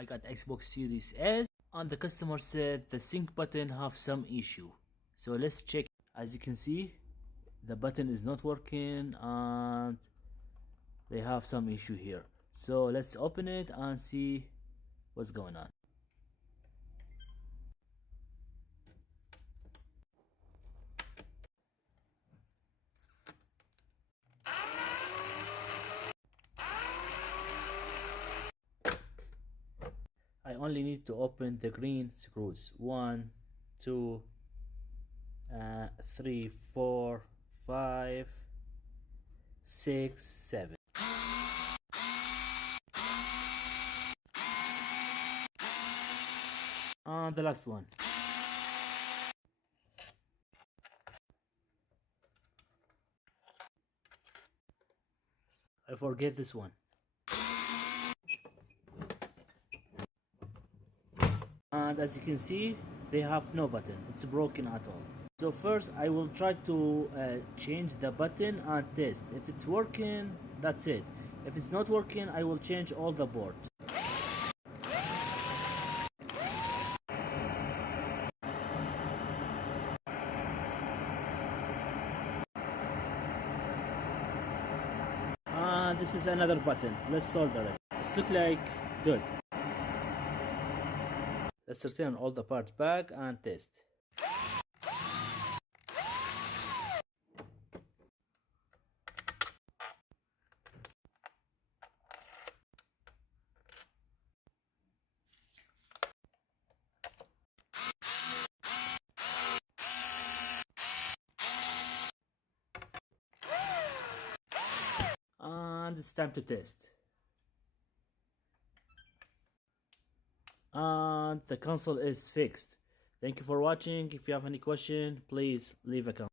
I got Xbox Series S, and the customer said the sync button have some issue. So let's check. As you can see, the button is not working and they have some issue here. So let's open it and see what's going on. I only need to open the green screws. 1, 2, 3, 4, 5, 6, 7. And the last one. I forget this one. And as you can see, they have no button. It's broken at all. So first I will try to change the button and test. If it's working, that's it. If it's not working, I will change all the board. And this is another button. Let's solder it. It looks like good. Let's return all the parts back and test. And it's time to test. And the console is fixed. Thank you for watching. If you have any question, please leave a comment.